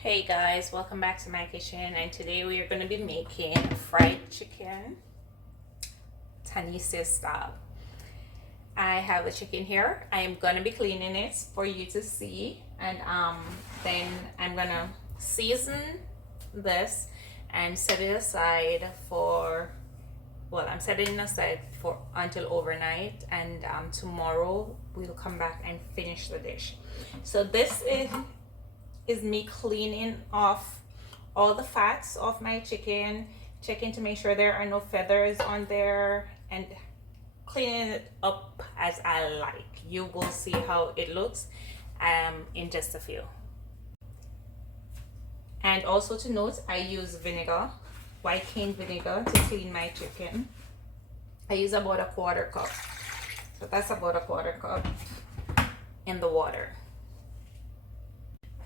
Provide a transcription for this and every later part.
Hey guys, welcome back to my kitchen, and today we are going to be making fried chicken Tanisi style. I have the chicken here. I am going to be cleaning it for you to see, and then I'm going to season this and set it aside for, well, I'm setting it aside for until overnight, and tomorrow we'll come back and finish the dish. So this is me cleaning off all the fats off my chicken, checking to make sure there are no feathers on there, and cleaning it up as I like. You will see how it looks in just a few. And also to note, I use vinegar, white cane vinegar, to clean my chicken. I use about a quarter cup, so that's about a quarter cup in the water.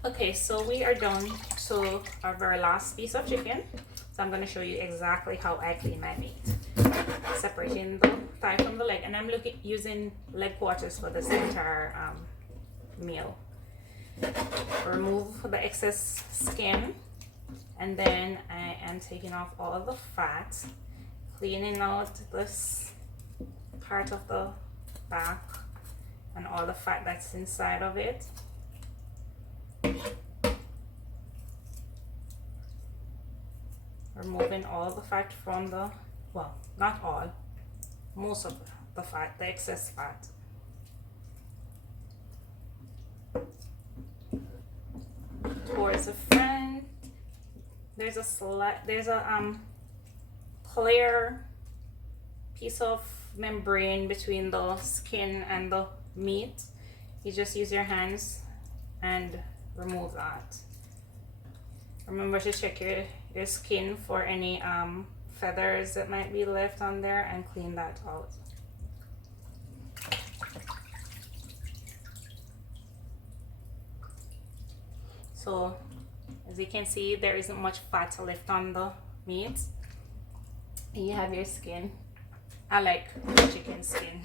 Okay, so we are down to our very last piece of chicken. So I'm going to show you exactly how I clean my meat. Separating the thigh from the leg, and I'm using leg quarters for this entire meal. Remove the excess skin, and then I am taking off all the fat, cleaning out this part of the back and all the fat that's inside of it. Removing all the fat from the, well, not all, most of the fat, the excess fat. Towards the front, there's a clear piece of membrane between the skin and the meat. You just use your hands and remove that. Remember to check your skin for any feathers that might be left on there and clean that out. So as you can see, there isn't much fat left on the meat. You have your skin. I like chicken skin.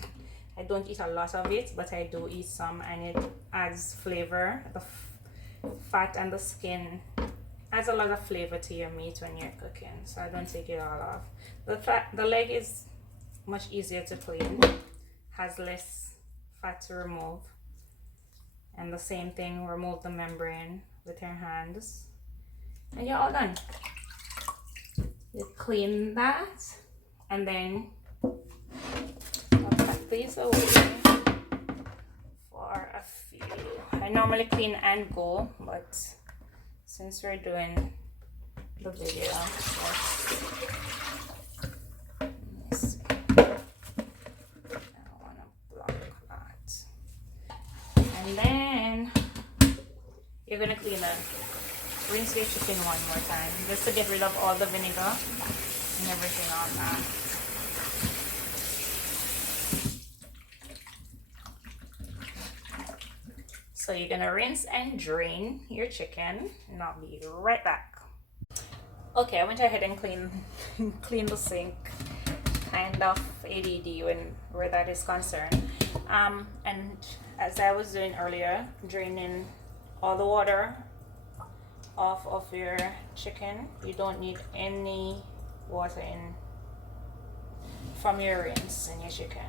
I don't eat a lot of it, but I do eat some, and it adds flavor. The fat and the skin adds a lot of flavor to your meat when you're cooking, so I don't take it all off. The leg is much easier to clean, has less fat to remove, and the same thing, remove the membrane with your hands, and you're all done. You clean that, and then I'll put these away for a few. I normally clean and go, but since we're doing the video, let's see. I want to block that. And then you're going to rinse your chicken one more time, just to get rid of all the vinegar and everything on that. So you're gonna rinse and drain your chicken, and I'll be right back. Okay, I went ahead and clean the sink. Kind of ADD where that is concerned. And as I was doing earlier, draining all the water off of your chicken. You don't need any water in from your rinse in your chicken.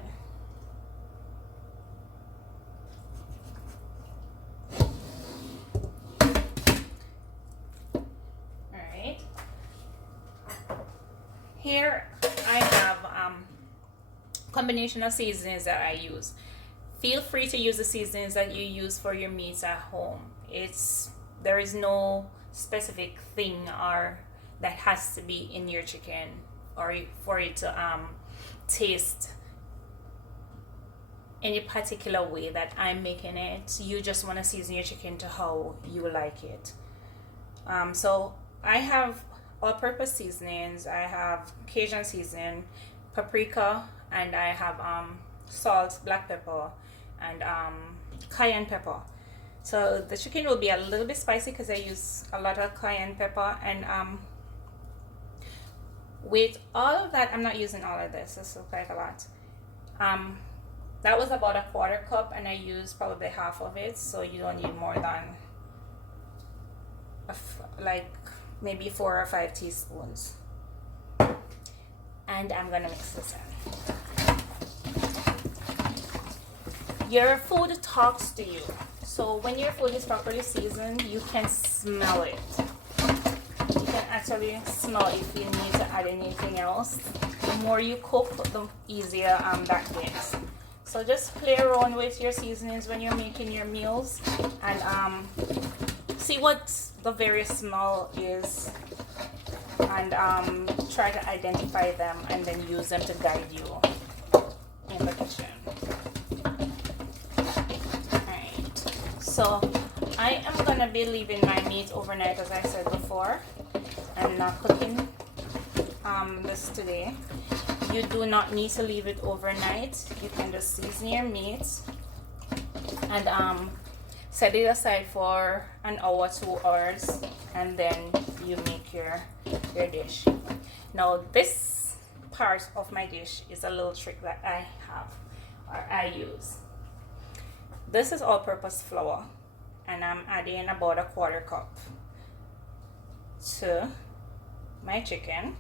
Here I have combination of seasonings that I use. Feel free to use the seasonings that you use for your meats at home. There is no specific thing or that has to be in your chicken or for it to taste any particular way that I'm making it. You just want to season your chicken to how you like it. So I have all-purpose seasonings. I have Cajun seasoning, paprika, and I have salt, black pepper, and cayenne pepper. So the chicken will be a little bit spicy because I use a lot of cayenne pepper, and with all of that, I'm not using all of this. This is quite a lot. That was about a quarter cup, and I used probably half of it, so you don't need more than like maybe 4 or 5 teaspoons. And I'm gonna mix this in. Your food talks to you. So when your food is properly seasoned, you can smell it. You can actually smell if you need to add anything else. The more you cook, the easier that gets. So just play around with your seasonings when you're making your meals, and see what the various smell is, and try to identify them and then use them to guide you in the kitchen. Alright, so I am gonna be leaving my meat overnight, as I said before. I'm not cooking this today. You do not need to leave it overnight. You can just season your meat and set it aside for an hour, 2 hours, and then you make your dish. Now this part of my dish is a little trick that I have, or I use. This is all-purpose flour, and I'm adding about a 1/4 cup to my chicken.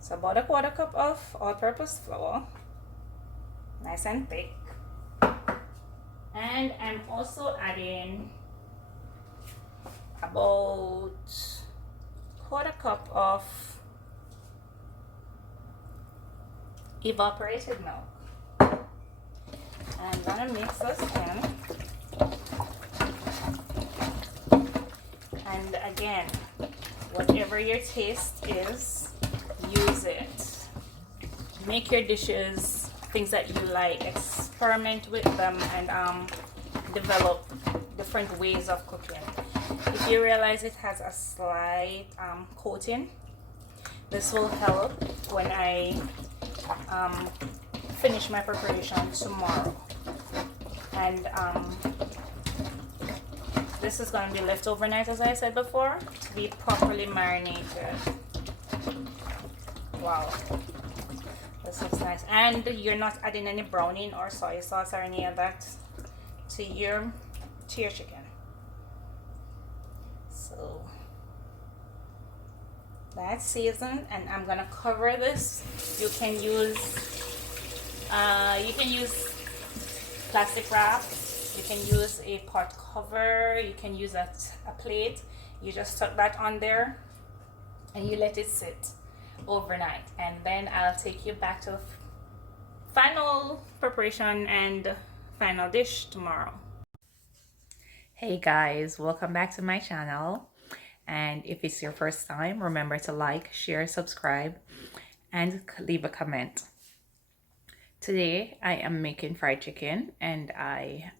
So about a 1/4 cup of all-purpose flour, nice and thick. And I'm also adding about 1/4 cup of evaporated milk. I'm gonna mix this in. And again, whatever your taste is, use it. Make your dishes things that you like. Experiment with them and develop different ways of cooking. If you realize it has a slight coating, this will help when I finish my preparation tomorrow. And this is going to be left overnight, as I said before, to be properly marinated. Wow, this looks nice. And you're not adding any browning or soy sauce or any of that to your chicken. So that's seasoned, and I'm gonna cover this. You can use plastic wrap. You can use a pot cover. You can use a plate. You just tuck that on there and you let it sit overnight, and then I'll take you back to the final preparation and final dish tomorrow. Hey guys, welcome back to my channel, and if it's your first time, remember to like, share, subscribe, and leave a comment. Today I am making fried chicken, and I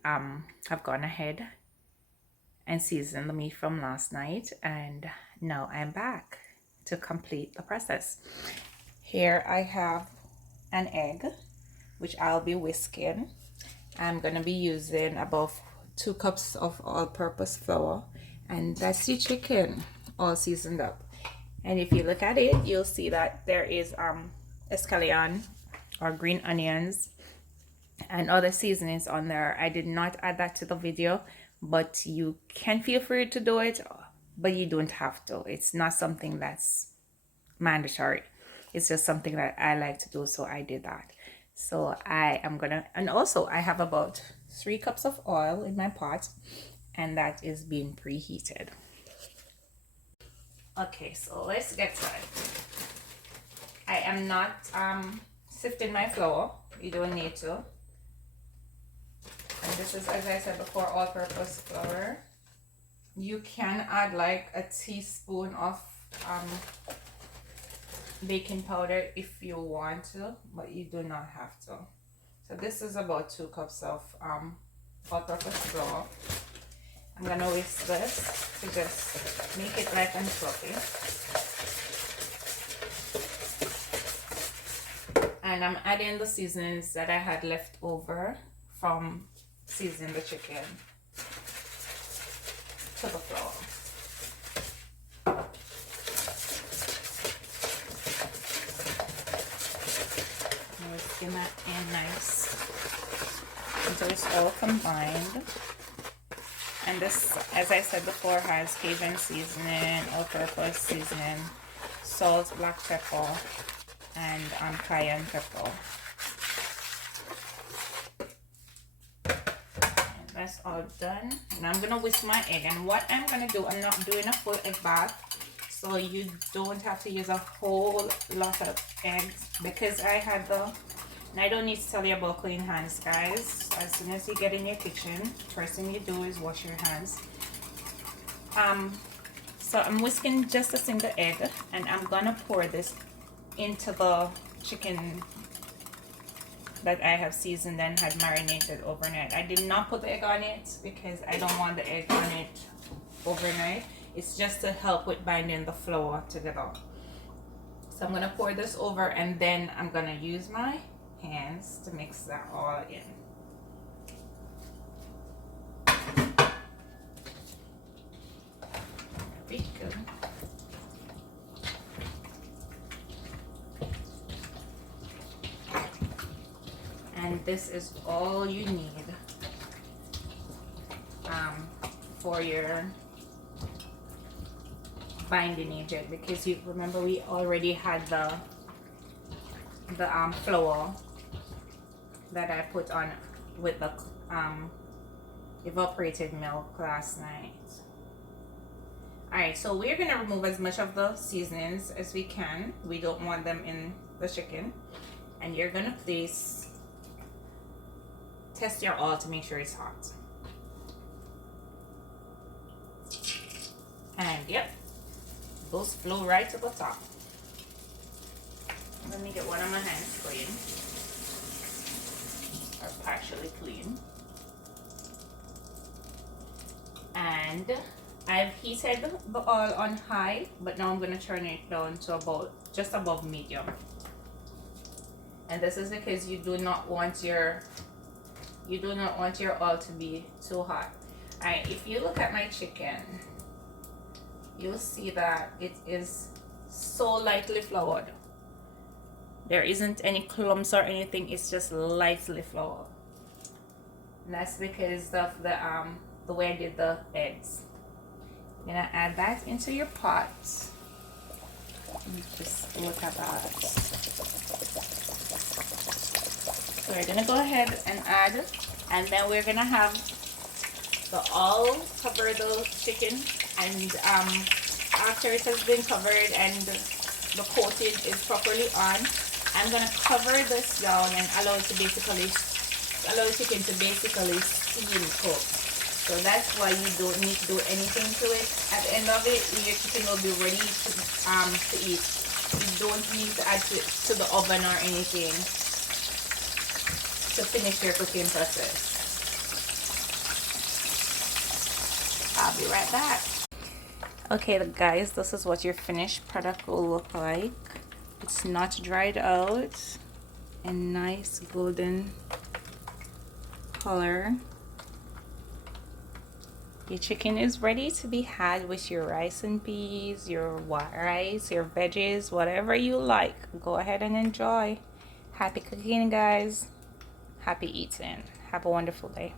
have gone ahead and seasoned the meat from last night, and now I'm back to complete the process. Here I have an egg, which I'll be whisking. I'm gonna be using about 2 cups of all-purpose flour, and that's the chicken all seasoned up. And if you look at it, you'll see that there is escallion or green onions and other seasonings on there. I did not add that to the video, but you can feel free to do it, but you don't have to. It's not something that's mandatory. It's just something that I like to do, so I did that. So I am gonna, and also I have about 3 cups of oil in my pot, and that is being preheated. Okay, so let's get started. I am not sifting my flour. You don't need to. And this is, as I said before, all-purpose flour. You can add like a teaspoon of baking powder if you want to, but you do not have to. So this is about 2 cups of all-purpose flour. I'm gonna whisk this to just make it light and fluffy. And I'm adding the seasonings that I had left over from seasoning the chicken to the flour. Skim that in nice until it's all combined. And this, as I said before, has Cajun seasoning, all-purpose seasoning, salt, black pepper, and cayenne pepper. And that's all done. And I'm gonna whisk my egg. And what I'm gonna do, I'm not doing a full egg bath, so you don't have to use a whole lot of eggs, because I had the. And I don't need to tell you about clean hands, guys. As soon as you get in your kitchen, first thing you do is wash your hands. So I'm whisking just a single egg, and I'm gonna pour this into the chicken that I have seasoned and had marinated overnight. I did not put the egg on it because I don't want the egg on it overnight. It's just to help with binding the flour together. So I'm gonna pour this over, and then I'm gonna use my hands to mix that all in. There we go. And this is all you need for your binding agent, because you remember we already had the flour that I put on with the evaporated milk last night. Alright, so we're gonna remove as much of the seasonings as we can. We don't want them in the chicken. And you're gonna please test your oil to make sure it's hot. And yep, those flew right to the top. Let me get one of my hands clean, or partially clean. And I've heated the oil on high, but now I'm going to turn it down to about just above medium. And this is because you do not want your oil to be too hot. Alright, if you look at my chicken, you'll see that it is so lightly floured. There isn't any clumps or anything, it's just lightly floured. And that's because of the way I did the eggs. I'm gonna add that into your pot. Just look at that. So we're gonna go ahead and add, and then we're gonna have the all cover the chicken, and after it has been covered and the coating is properly on, I'm gonna cover this down and allow the chicken to basically steam cook. So that's why you don't need to do anything to it. At the end of it, your chicken will be ready to eat. You don't need to add to the oven or anything to finish your cooking process. I'll be right back. Okay guys, this is what your finished product will look like. It's not dried out, and nice golden color. Your chicken is ready to be had with your rice and peas, your white rice, your veggies, whatever you like. Go ahead and enjoy. Happy cooking, guys. Happy eating. Have a wonderful day.